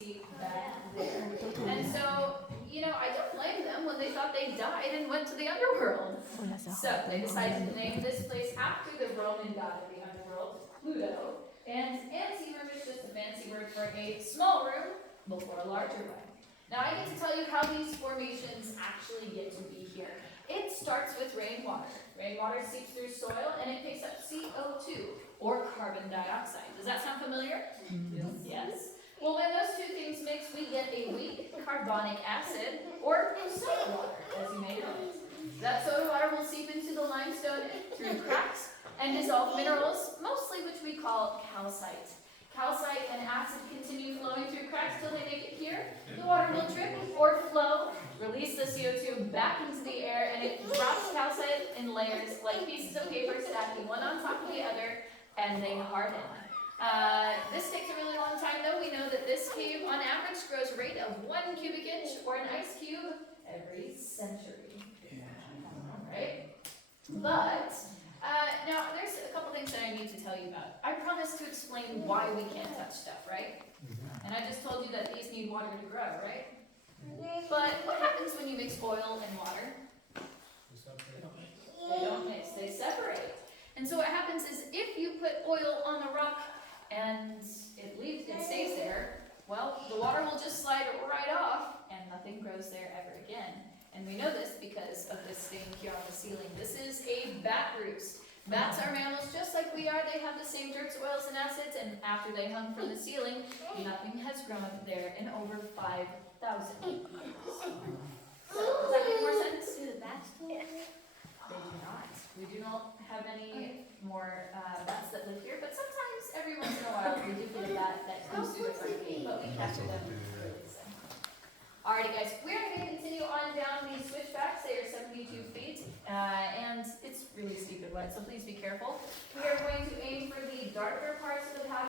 back there. And so, I don't blame them when they thought they died and went to the underworld. So they decided to name this place after the Roman god of the underworld, Pluto. And anteroom is just a fancy word for a small room before a larger one. Now I get to tell you how these formations actually get to be here. It starts with rainwater. Rainwater seeps through soil and it picks up CO2, or carbon dioxide. Does that sound familiar? Yes. Well, when those two things mix, we get a weak carbonic acid, or soda water, as you may know it. That soda water will seep into the limestone through cracks and dissolve minerals, mostly which we call calcite. Calcite and acid continue flowing through cracks till they make it here. The water will drip or flow, release the CO2 back into the air, and it drops calcite in layers like pieces of paper stacking one on top of the other, and they harden. This takes a really long time though. We know that this cave on average grows a rate of 1 cubic inch or an ice cube every century. Right? But now there's a couple things that I need to tell you about. I promised to explain why we can't touch stuff, right? And I just told you that these need water to grow, right? But what happens when you mix oil and water? They don't mix, they separate. And so what happens is if you put oil on a rock and it stays there, well, the water will just slide right off and nothing grows there ever again. And we know this because of this stain here on the ceiling. This is a bat roost. Bats are mammals just like we are. They have the same dirts, oils, and acids, and after they hung from the ceiling, nothing has grown there in over 5,000 years. Does that make more sense? Do the bats still live? They do not. We do not have any more bats that live here, but sometimes, every once in a while, we do get a bat that comes through the front gate, but we capture them and release them. Alrighty guys, we're going to continue on down these switchbacks. They are 72 feet, and it's really steep and wet, so please be careful. We are going to aim for the darker parts